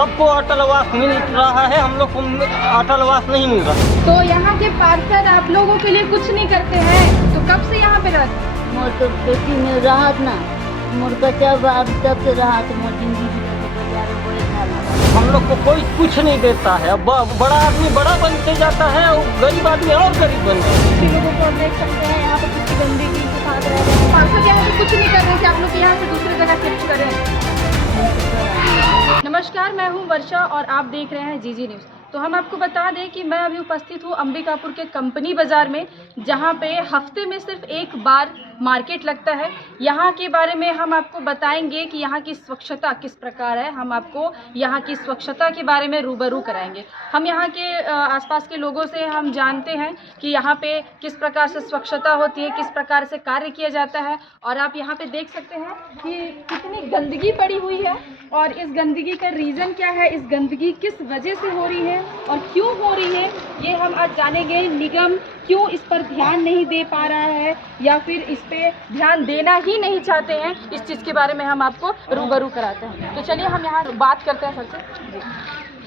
सबको अटल आवास मिल रहा है, हम लोग को अटल आवास नहीं मिल रहा। तो यहाँ के पार्षद आप लोगों के लिए कुछ नहीं करते हैं, तो कब से यहाँ पे रहते हैं? मोर तो खेती में राहत ना, मोर बच्चा अब तक से राहत, मोर जिंदगी हम लोग को कोई कुछ नहीं देता है। अब बड़ा आदमी बड़ा बनते जाता है और गरीब आदमी और गरीब बन जाता है। किसी लोगों को आप देख सकते हैं यहाँ पे कितनी गंदगी के साथ रह रहे हैं। पार्षद यहाँ पे कुछ नहीं कर रहे हैं कि आप लोग यहाँ से दूसरी जगह शिफ्ट करें। नमस्कार, मैं हूँ वर्षा और आप देख रहे हैं जीजी न्यूज़। तो हम आपको बता दें कि मैं अभी उपस्थित हूँ अंबिकापुर के कंपनी बाज़ार में, जहाँ पे हफ्ते में सिर्फ एक बार मार्केट लगता है। यहाँ के बारे में हम आपको बताएंगे कि यहाँ की स्वच्छता किस प्रकार है। हम आपको यहाँ की स्वच्छता के बारे में रूबरू कराएंगे। हम यहाँ के आसपास के लोगों से हम जानते हैं कि यहाँ पे किस प्रकार से स्वच्छता होती है, किस प्रकार से कार्य किया जाता है। और आप यहाँ पे देख सकते हैं कि कितनी गंदगी पड़ी हुई है और इस गंदगी का रीज़न क्या है, इस गंदगी किस वजह से हो रही है और क्यों हो रही है, ये हम आज जानेंगे। निगम क्यों इस पर ध्यान नहीं दे पा रहा है या फिर इस पे ध्यान देना ही नहीं चाहते हैं, इस चीज़ के बारे में हम आपको रूबरू कराते हैं। तो चलिए हम यहाँ बात करते हैं सबसे। जी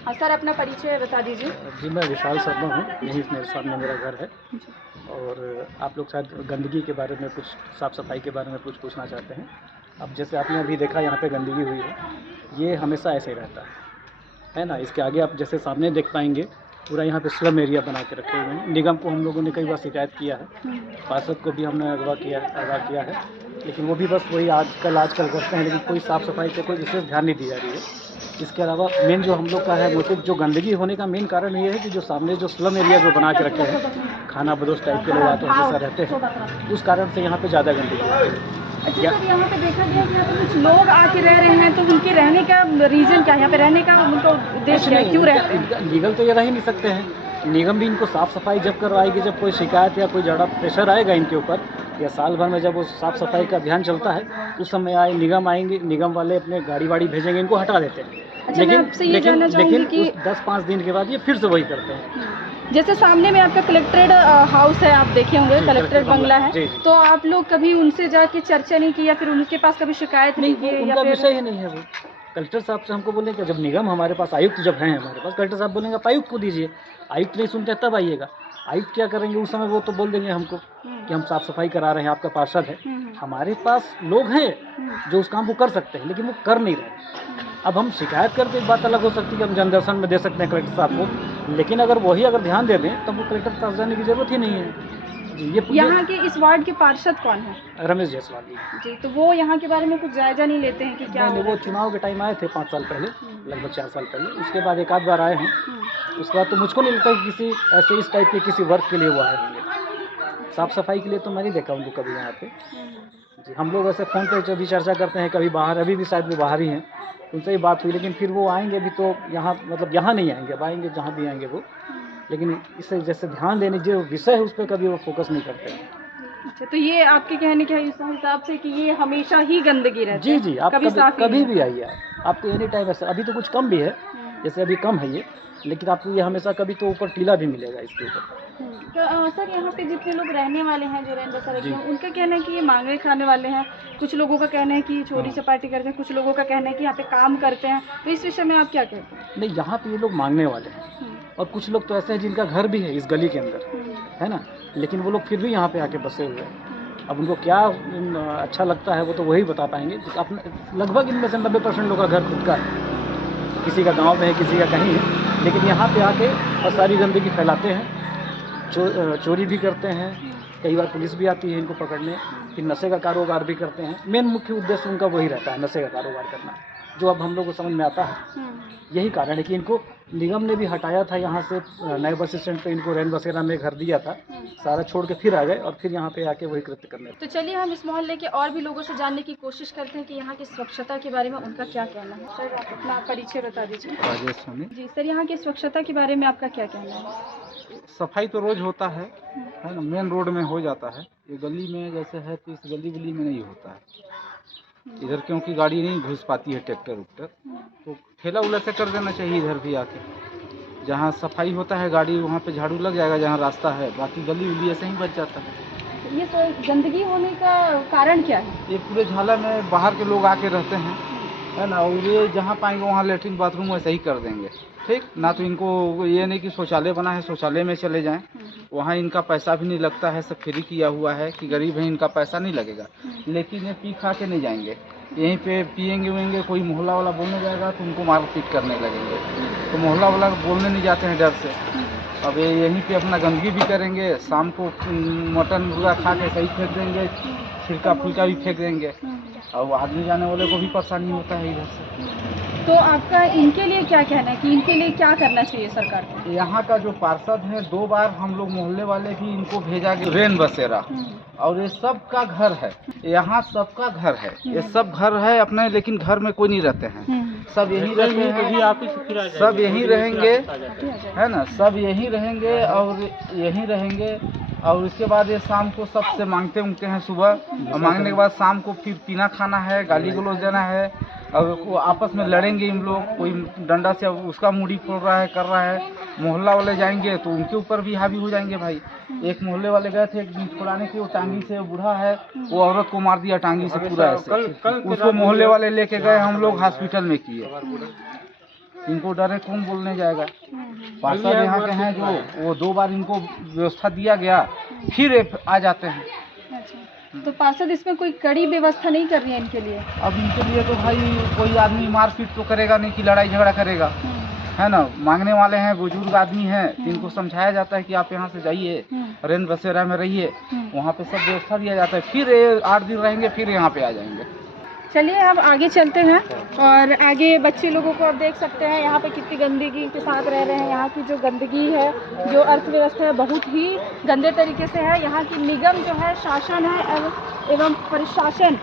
हाँ सर, अपना परिचय बता दीजिए। जी, मैं विशाल शर्मा हूँ, यहीं मेरे सामने मेरा घर है। और आप लोग शायद गंदगी के बारे में कुछ, साफ़ सफाई के बारे में कुछ पूछना चाहते हैं। अब जैसे आपने अभी देखा यहाँ पे गंदगी हुई है, ये हमेशा ऐसे ही रहता है ना। इसके आगे आप जैसे सामने देख पाएंगे, पूरा यहाँ पे स्लम एरिया बना के रखे हुए हैं। निगम को हम लोगों ने कई बार शिकायत किया है, पार्षद को भी हमने आगाह किया है, लेकिन वो भी बस वही आजकल करते हैं, लेकिन कोई साफ़ सफाई पे कोई विशेष ध्यान नहीं दी जा रही है। इसके अलावा मेन जो हम लोग का है मोटिव, जो गंदगी होने का मेन कारण ये है कि जो सामने जो स्लम एरिया जो बना के रखे हैं, खाना बदोश टाइप के लोग आते हैं, हमेशा रहते हैं, उस कारण से यहाँ पे ज़्यादा गंदगी है। अच्छा सर, यहाँ पे देखा गया कि यहाँ पे कुछ लोग आके रह रहे हैं, तो उनके रहने का रीज़न क्या है? यहाँ पे रहने का उनका उद्देश्य क्या है, क्यों रहते हैं? लीगल तो ये रह ही नहीं सकते हैं। निगम भी इनको साफ़ सफाई जब करवाएगी, जब कोई शिकायत या कोई ज़्यादा प्रेशर आएगा इनके ऊपर, या साल भर में जब वो साफ़ सफाई का अभियान चलता है, उस समय निगम आएंगे, निगम वाले अपने गाड़ी भेजेंगे, इनको हटा देते हैं। अच्छा, मैं आपसे ये जानना चाहूँगी कि 10-5 दिन के बाद ये फिर से वही करते हैं। जैसे सामने में आपका कलेक्ट्रेट हाउस है, आप देखे होंगे, कलेक्ट्रेट बंगला है। जी। तो आप लोग कभी उनसे जाके चर्चा नहीं की या फिर उनके पास कभी शिकायत नहीं की? उनका विषय ही नहीं है वो। कलेक्टर साहब से हमको बोलेंगे, जब निगम हमारे पास, आयुक्त जब हैं हमारे पास, कलेक्टर साहब बोलेंगे आप आयुक्त को दीजिए। आयुक्त नहीं सुनते तब आइएगा। आयुक्त क्या करेंगे उस समय? वो तो बोल देंगे हमको कि हम साफ़ सफाई करा रहे हैं, आपका पार्षद है। हमारे पास लोग हैं जो उस काम को कर सकते हैं, लेकिन वो कर नहीं रहे। अब हम शिकायत करके एक बात अलग हो सकती है कि हम जनदर्शन में दे सकते हैं कलेक्टर साहब को, लेकिन अगर वही ध्यान दे दें तब वो कलेक्टर के पास जाने की ज़रूरत ही नहीं है। जी, ये यहाँ के इस वार्ड के पार्षद कौन है? रमेश जायसवाल जी। तो वो यहाँ के बारे में कुछ जायजा नहीं लेते हैं कि क्या? नहीं, वो चुनाव के टाइम आए थे 5 साल पहले, लगभग 4 साल पहले। उसके बाद एक आध बार आए हैं। उसके बाद तो मुझको नहीं लगता कि किसी ऐसे इस टाइप के किसी वर्क के लिए वो आए होंगे। साफ़ सफाई के लिए तो मैं नहीं देखा उनको कभी यहाँ पे। जी, हम लोग ऐसे फ़ोन पर भी चर्चा करते हैं, कभी बाहर, अभी भी शायद वो बाहर ही हैं, उनसे ही बात हुई, लेकिन फिर वो आएंगे भी तो यहाँ, मतलब यहाँ नहीं आएंगे, अब आएंगे जहाँ भी आएंगे वो, लेकिन इसे जैसे ध्यान देने जो विषय है उस पर कभी वो फोकस नहीं करते हैं। अच्छा, तो ये आपके कहने के हिसाब से कि ये हमेशा ही गंदगी रहती है? जी, आप कभी भी आइए, आपको एनी टाइम ऐसा। अभी तो कुछ कम भी है, जैसे अभी कम है ये, लेकिन आपको ये हमेशा कभी तो ऊपर टीला भी मिलेगा इसके ऊपर। तो सर, यहाँ पे जितने लोग रहने वाले हैं, जो रैन बसेरा के हैं, उनका कहना है कि ये मांगे खाने वाले हैं। कुछ लोगों का कहना है कि चोरी चपाटी करते हैं, कुछ लोगों का कहना है कि यहाँ पे काम करते हैं। तो इस विषय में आप क्या कहते हैं? नहीं, यहाँ पे ये लोग मांगने वाले हैं, और कुछ लोग तो ऐसे हैं जिनका घर भी है इस गली के अंदर, है ना, लेकिन वो लोग फिर भी यहाँ पे आके बसे हुए हैं। अब उनको क्या अच्छा लगता है वो तो वही बता पाएंगे। अपने लगभग इनमें से 90% लोगों का घर खुद का है, किसी का गांव में है, किसी का कहीं है, लेकिन यहाँ पे आके और सारी गंदगी फैलाते हैं, चोरी भी करते हैं। कई बार पुलिस भी आती है इनको पकड़ने, फिर नशे का कारोबार भी करते हैं। मेन मुख्य उद्देश्य उनका वही रहता है, नशे का कारोबार करना, जो अब हम लोग को समझ में आता है। यही कारण है कि इनको निगम ने भी हटाया था यहाँ से, नए बस स्टैंड पे इनको रैन बसेरा में घर दिया था, सारा छोड़ के फिर आ गए और फिर यहाँ पे आके वही कृत्य करने। तो चलिए हम इस मोहल्ले के और भी लोगों से जानने की कोशिश करते हैं कि यहाँ की स्वच्छता के बारे में उनका क्या कहना है। सर, आप अपना परिचय बता दीजिए। राजेश स्वामी। जी सर, यहाँ की स्वच्छता के बारे में आपका क्या कहना है? सफाई तो रोज होता है ना, मेन रोड में हो जाता है। ये गली में जैसे है तो इस गली में नहीं होता है इधर, क्योंकि गाड़ी नहीं घुस पाती है, ट्रैक्टर उक्टर, तो ठेला उला से कर देना चाहिए इधर भी आके। जहाँ सफाई होता है गाड़ी वहाँ पे झाड़ू लग जाएगा जहाँ रास्ता है, बाकी गली उली ऐसे ही बच जाता है। ये गंदगी होने का कारण क्या है? ये पूरे झाला में बाहर के लोग आके रहते हैं, है ना। और ये जहाँ पाएंगे वहाँ लेटरिन बाथरूम वैसे ही कर देंगे, ठीक ना। तो इनको ये नहीं कि शौचालय बना है शौचालय में चले जाएं, वहाँ इनका पैसा भी नहीं लगता है, सब फ्री किया हुआ है कि गरीब है इनका पैसा नहीं लगेगा। लेकिन ये पी खा के नहीं जाएंगे, यहीं पे पियेंगे वेंगे, कोई मोहल्ला वाला बोलने जाएगा तो उनको मारपीट करने लगेंगे। तो मोहल्ला वाला बोलने नहीं जाते हैं डर से। अब ये यहीं पे अपना गंदगी भी करेंगे, शाम को मटन मुर्गा खा के सही फेंक देंगे, छिलका फुलका भी फेंक देंगे, और आदमी जाने वाले को भी परेशानी होता है इधर से। तो आपका इनके लिए क्या कहना है कि इनके लिए क्या करना चाहिए सरकार को? यहाँ का जो पार्षद है 2 बार हम लोग मोहल्ले वाले भी इनको भेजा गया रेन बसेरा, और ये सबका घर है, यहाँ सबका घर है, ये सब घर है अपने, लेकिन घर में कोई नहीं रहते हैं, सब यहीं रहते हैं, सब यहीं रहेंगे, है ना, सब यहीं रहेंगे और यहीं रहेंगे। और उसके बाद ये शाम को सबसे मांगते हैं सुबह, और मांगने के बाद शाम को फिर पीना खाना है, गाली गलौज देना है, और वो आपस में लड़ेंगे इन लोग, कोई डंडा से उसका मुड़ी फोड़ रहा है, कर रहा है। मोहल्ला वाले जाएंगे तो उनके ऊपर भी हावी हो जाएंगे भाई। एक मोहल्ले वाले गए थे एक दिन छुड़ाने के, वो टांगी से बूढ़ा है, वो औरत को मार दिया टांगी से पूरा ऐसे, उसको मोहल्ले वाले लेके गए, हम लोग हॉस्पिटल में किए। इनको डरे कौन बोलने जाएगा। पार्षद यहाँ के हैं जो, वो 2 बार इनको व्यवस्था दिया गया, फिर आ जाते हैं। तो पार्षद इसमें कोई कड़ी व्यवस्था नहीं कर रही है इनके लिए? अब इनके लिए तो भाई कोई आदमी मारपीट तो करेगा नहीं कि लड़ाई झगड़ा करेगा, है ना। मांगने वाले हैं, बुजुर्ग आदमी हैं, इनको समझाया जाता है कि आप यहाँ से जाइए, रेन बसेरा में रहिए, वहाँ पे सब व्यवस्था दिया जाता है, फिर 8 दिन रहेंगे, फिर यहाँ पे आ जाएंगे। चलिए अब आगे चलते हैं, और आगे बच्चे लोगों को आप देख सकते हैं यहाँ पे कितनी गंदगी के साथ रह रहे हैं। यहाँ की जो गंदगी है, जो अर्थव्यवस्था है, बहुत ही गंदे तरीके से है। यहाँ की निगम जो है, शासन है एवं प्रशासन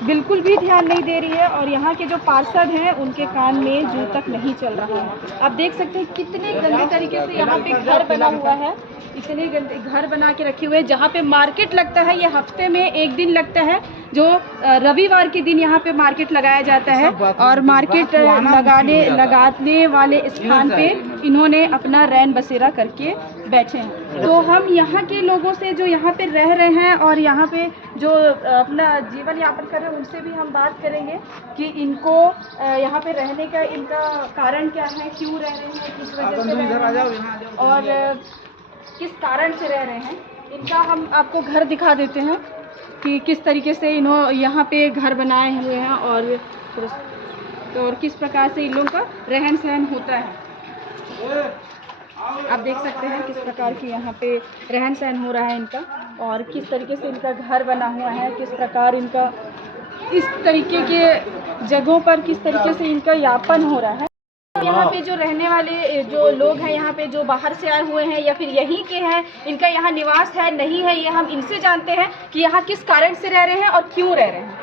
बिल्कुल भी ध्यान नहीं दे रही है, और यहाँ के जो पार्षद हैं उनके कान में जू तक नहीं चल रहा है। आप देख सकते हैं कितने गंदे तरीके से यहाँ पे घर बना हुआ है, इतने गंदे घर बना के रखे हुए हैं। जहाँ पे मार्केट लगता है, ये हफ्ते में एक दिन लगता है, जो रविवार के दिन यहाँ पे मार्केट लगाया जाता है, और मार्केट लगाने वाले स्थान पे इन्होंने अपना रैन बसेरा करके बैठे हैं। तो हम यहाँ के लोगों से जो यहाँ पे रह रहे हैं और यहाँ पे जो अपना जीवन यापन कर रहे हैं, उनसे भी हम बात करेंगे कि इनको यहाँ पे रहने का इनका कारण क्या है, क्यों रह रहे हैं, किस वजह से रह रहे हैं और किस कारण से रह रहे हैं। इनका हम आपको घर दिखा देते हैं कि किस तरीके से इन्हों यहाँ पे घर बनाए हुए हैं, और किस प्रकार से इन लोगों का रहन सहन होता है। आप देख सकते हैं किस प्रकार की यहाँ पे रहन सहन हो रहा है इनका, और किस तरीके से इनका घर बना हुआ है, किस प्रकार इनका इस तरीके के जगहों पर किस तरीके से इनका यापन हो रहा है। यहाँ पे जो रहने वाले जो लोग हैं, यहाँ पे जो बाहर से आए हुए हैं या फिर यहीं के हैं, इनका यहाँ निवास है नहीं है, ये हम इनसे जानते हैं कि यहाँ किस कारण से रह रहे हैं और क्यों रह रहे हैं।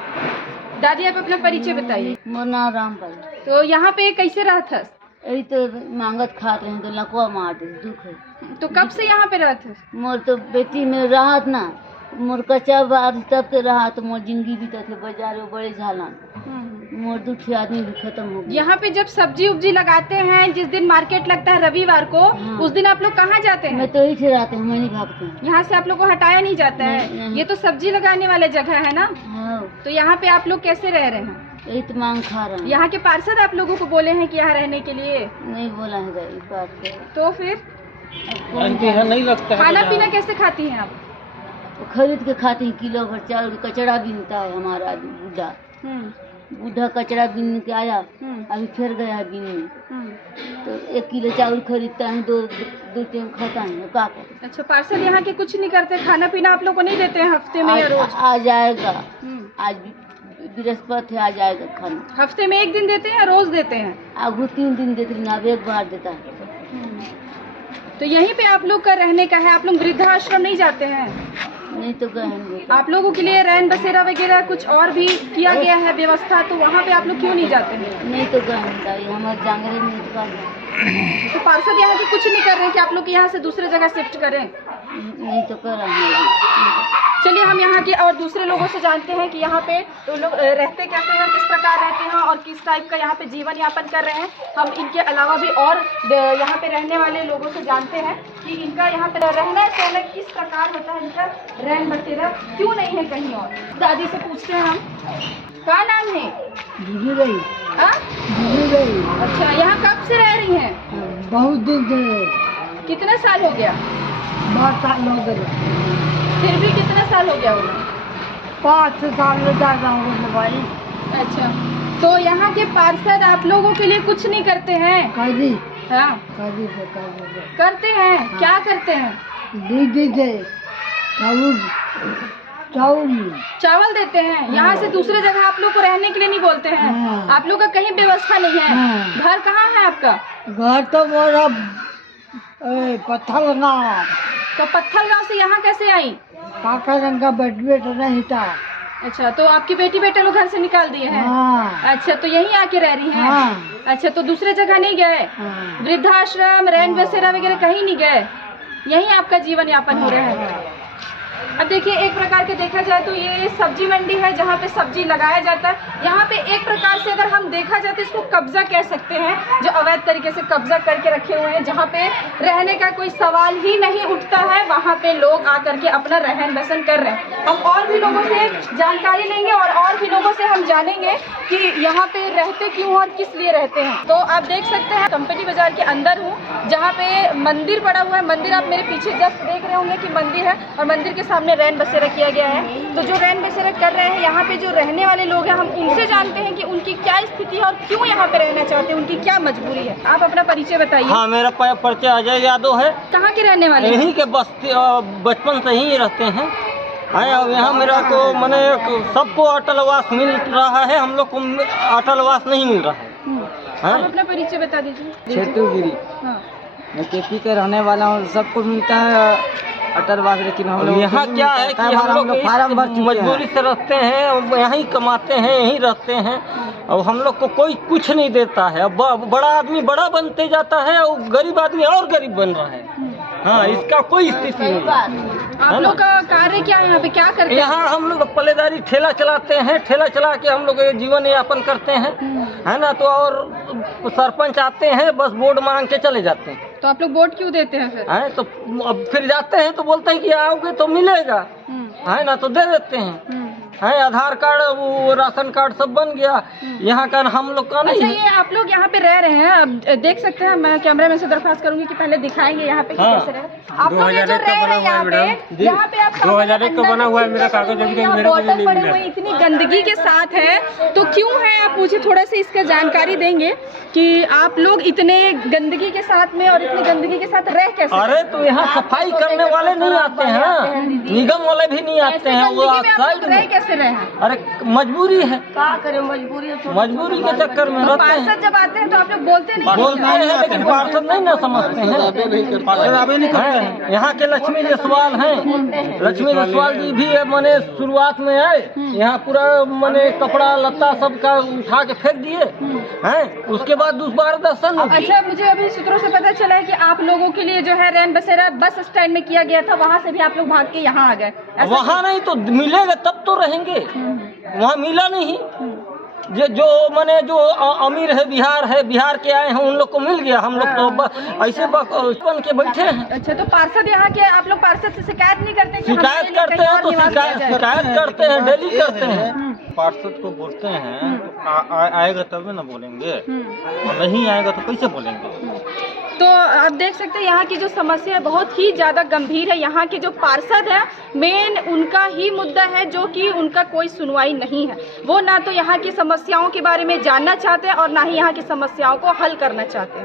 दादी आप अपना परिचय बताइए। मोना रामपाल। तो यहाँ पे कैसे रहत है? यही तो मांगत खात रहे तो लकवा मार दे, दुख है। तो कब से यहाँ पे रहत है? मोर तो बेटी में राहत ना, मोर कच्चा बार तब के राहत, मोर जिंदगी भी थे बाजार में बड़े झालन, मोर दुखी आदमी भी खत्म हो गया। यहाँ पे जब सब्जी उब्जी लगाते हैं, जिस दिन मार्केट लगता है रविवार को, उस दिन आप लोग कहाँ जाते हैं? मैं तो यही से रहते हैं, मैं नहीं भागते हैं। यहाँ से आप लोग को हटाया नहीं जाता है? नहीं। ये तो सब्जी लगाने वाले जगह है ना। हाँ, तो यहाँ पे आप लोग कैसे रह रहे हैं? यही तो मांग खा रहे हैं। यहाँ के पार्षद आप लोगों को बोले हैं कि यहाँ रहने के लिए? नहीं बोला है इस बात को। तो फिर नहीं लगता है। खाना पीना कैसे खाती हैं आप? तो खरीद के खाते हैं, किलो भर चावल, कचड़ा बीनता है हमारा आदमी बूढ़ा, बूढ़ा कचड़ा बीन के आया, अभी फिर गया बीनने, तो 1 किलो चावल खरीदता है, दो टाइम खाता है, क्या करे। अच्छा, पार्षद यहाँ के कुछ नहीं करते, खाना पीना आप लोग को नहीं देते हैं हफ्ते में या रोज? आ जाएगा, आज बृहस्पति है, आ जाएगा खाना। हफ्ते में 1 दिन देते हैं या रोज देते हैं? आगू 3 दिन देते हैं, अब 1 बार देता है। तो यहीं पे आप लोग का रहने का है? आप लोग वृद्धाश्रम नहीं जाते हैं? नहीं तो कहेंगे आप लोगों के लिए रैन बसेरा वगैरह कुछ और भी किया गया है व्यवस्था, तो वहाँ पे आप लोग क्यों नहीं जाते हैं? नहीं तो कहेंगे हमारे जांगरे में तो पार्षद यहाँ के कुछ नहीं कर रहे हैं कि आप लोग यहाँ से दूसरे जगह शिफ्ट करें? नहीं तो कर रहे हैं। चलिए हम यहाँ के और दूसरे लोगों से जानते हैं कि यहाँ पे तो लोग रहते कैसे हैं, किस प्रकार रहते हैं और किस टाइप का यहाँ पे जीवन यापन कर रहे हैं। हम इनके अलावा भी और यहाँ पे रहने वाले लोगों से जानते हैं कि इनका यहाँ पे रहना सहना किस प्रकार होता है, इनका रैन बसेरा क्यों नहीं है कहीं और। दादी से पूछते हैं हम। क्या नाम है? गई हाँ? गई अच्छा, यहाँ कब से रह रही हैं? बहुत दिन से, कितना साल हो गया? बहुत साल हो गए, फिर भी कितना साल हो गया होगा? 5 साल में ज़्यादा हो गए भाई। अच्छा, तो यहाँ के पार्षद आप लोगों के लिए कुछ नहीं करते हैं? कभी हाँ, कभी करते हैं। क्या करते हैं? दीदी के चावल चावल देते हैं। यहाँ से दूसरे जगह आप लोग को रहने के लिए नहीं बोलते हैं? हाँ। आप लोग का कहीं व्यवस्था नहीं है? हाँ। घर कहाँ है आपका? घर तो मेरा पत्थर गाँव, तो पत्थल गांव से यहाँ कैसे आई? काका रंग का बेटा नहीं था। अच्छा, तो आपकी बेटी बेटे लोग घर से निकाल दिए हैं? हाँ अच्छा, तो यहीं आके रह रही हैं? हाँ अच्छा, तो दूसरे जगह नहीं गए? हाँ। वृद्धाश्रम, रैन बसेरा वगैरह कहीं नहीं गए? यहीं आपका जीवन यापन हो रहा है? अब देखिए, एक प्रकार के देखा जाए तो ये सब्जी मंडी है जहाँ पे सब्जी लगाया जाता है। यहाँ पे एक प्रकार से अगर हम देखा जाए तो इसको कब्जा कह सकते हैं, जो अवैध तरीके से कब्जा करके रखे हुए हैं, जहाँ पे रहने का कोई सवाल ही नहीं उठता है, वहाँ पे लोग आकर के अपना रहन बसन कर रहे हैं। हम और भी लोगों से जानकारी लेंगे और भी लोगों से हम जानेंगे कि यहाँ पे रहते क्यों और किस लिए रहते हैं। तो आप देख सकते हैं, कंपनी बाजार के अंदर हूँ, जहाँ पे मंदिर पड़ा हुआ है। मंदिर आप मेरे पीछे जस्ट देख रहे होंगे कि मंदिर है, और मंदिर के सामने रैन बसेरा किया गया है। तो जो रैन बसेरा कर रहे हैं, यहाँ पे जो रहने वाले लोग हैं, हम उनसे जानते हैं कि उनकी क्या स्थिति है और क्यों यहाँ पे रहना चाहते हैं, उनकी क्या मजबूरी है। आप अपना परिचय बताइए। हाँ, मेरा परिचय अजय यादव है। कहाँ के रहने वाले हैं? यहीं के बस्ती, बचपन से ही रहते हैं। अब यहाँ मेरा को मैंने सबको अटल आवास मिल रहा है, हम लोग को अटल आवास नहीं मिल रहा है। आप अपना परिचय बता दीजिए। छेटूगिरी, हाँ। मैं केपी का रहने वाला हूँ। सबको मिलता है अटलवास, लेकिन हम लोग यहाँ क्या है कि हम लोग फार्म भर चुके मजबूरी हैं। से रहते हैं, यहीं कमाते हैं, यहीं रहते हैं, और हम लोग को कोई कुछ नहीं देता है। अब बड़ा आदमी बड़ा बनते जाता है और गरीब आदमी और गरीब बन रहा है। हाँ, इसका कोई स्थिति नहीं है। आप लोग का कार्य क्या है यहाँ पे, क्या करते हैं? यहाँ हम लोग पल्लेदारी ठेला चलाते हैं, ठेला चला के हम लोग ये जीवन यापन करते हैं, है ना। तो और सरपंच आते हैं, बस वोट मांग के चले जाते हैं। तो आप लोग वोट क्यों देते हैं फिर? है तो अब फिर जाते हैं तो बोलते हैं कि आओगे तो मिलेगा, है ना, तो दे देते हैं। है आधार कार्ड, वो राशन कार्ड सब बन गया। यहाँ का हम लोग का नहीं अच्छा, है। ये आप लोग यहाँ पे रह रहे हैं, अब देख सकते हैं। मैं कैमरा में से दरख्वास्त करूंगी कि पहले दिखाएंगे यहाँ पे कि कैसे रहे आप लोग। ये जो रह रहे हैं यहाँ पे आप 2001 का बना हुआ है मेरा कागज, बोतल पड़े हुए इतनी गंदगी के साथ है, तो क्यों है? आप मुझे थोड़ा सा इसका जानकारी देंगे कि आप लोग इतने गंदगी के साथ में और इतनी गंदगी के साथ रह कैसे? अरे तो यहाँ सफाई करने वाले नहीं आते हैं, निगम वाले भी नहीं आते हैं, वो साइड में कैसे रहे? अरे मजबूरी है, क्या करे, मजबूरी है। मजबूरी के चक्कर में रहते हैं। पार्षद जब आते हैं तो आप लोग बोलते नहीं? बोलते हैं, लेकिन पार्षद नहीं ना समझते हैं। यहाँ के लक्ष्मी जायसवाल हैं, लक्ष्मी जायसवाल जी भी मैंने शुरुआत में आए, यहाँ पूरा मैंने कपड़ा लत्ता सब का उठा के फेंक दिए हैं, उसके बाद दोबारा दर्शन। अच्छा, मुझे अभी सूत्रों से पता चला है कि आप लोगों के लिए जो है रैन बसेरा बस स्टैंड में किया गया था, वहाँ से भी आप लोग भाग के यहाँ आ गए। वहाँ नहीं तो मिलेगा तब तो रहेंगे, वहाँ मिला नहीं। जो मैंने जो अमीर है, बिहार के आए हैं, उन लोग को मिल गया, हम लोग तो ऐसे बन के बैठे हैं। अच्छा, तो पार्षद यहाँ के आप लोग पार्षद से शिकायत नहीं करते? शिकायत करते हैं तो शिकायत करते हैं, डेली करते हैं। पार्षद को बोलते हैं तो आएगा तभी ना बोलेंगे, और नहीं आएगा तो कैसे बोलेंगे? तो आप देख सकते हैं यहाँ की जो समस्या है बहुत ही ज़्यादा गंभीर है। यहाँ के जो पार्षद हैं, मेन उनका ही मुद्दा है जो कि उनका कोई सुनवाई नहीं है। वो ना तो यहाँ की समस्याओं के बारे में जानना चाहते हैं और ना ही यहाँ की समस्याओं को हल करना चाहते हैं।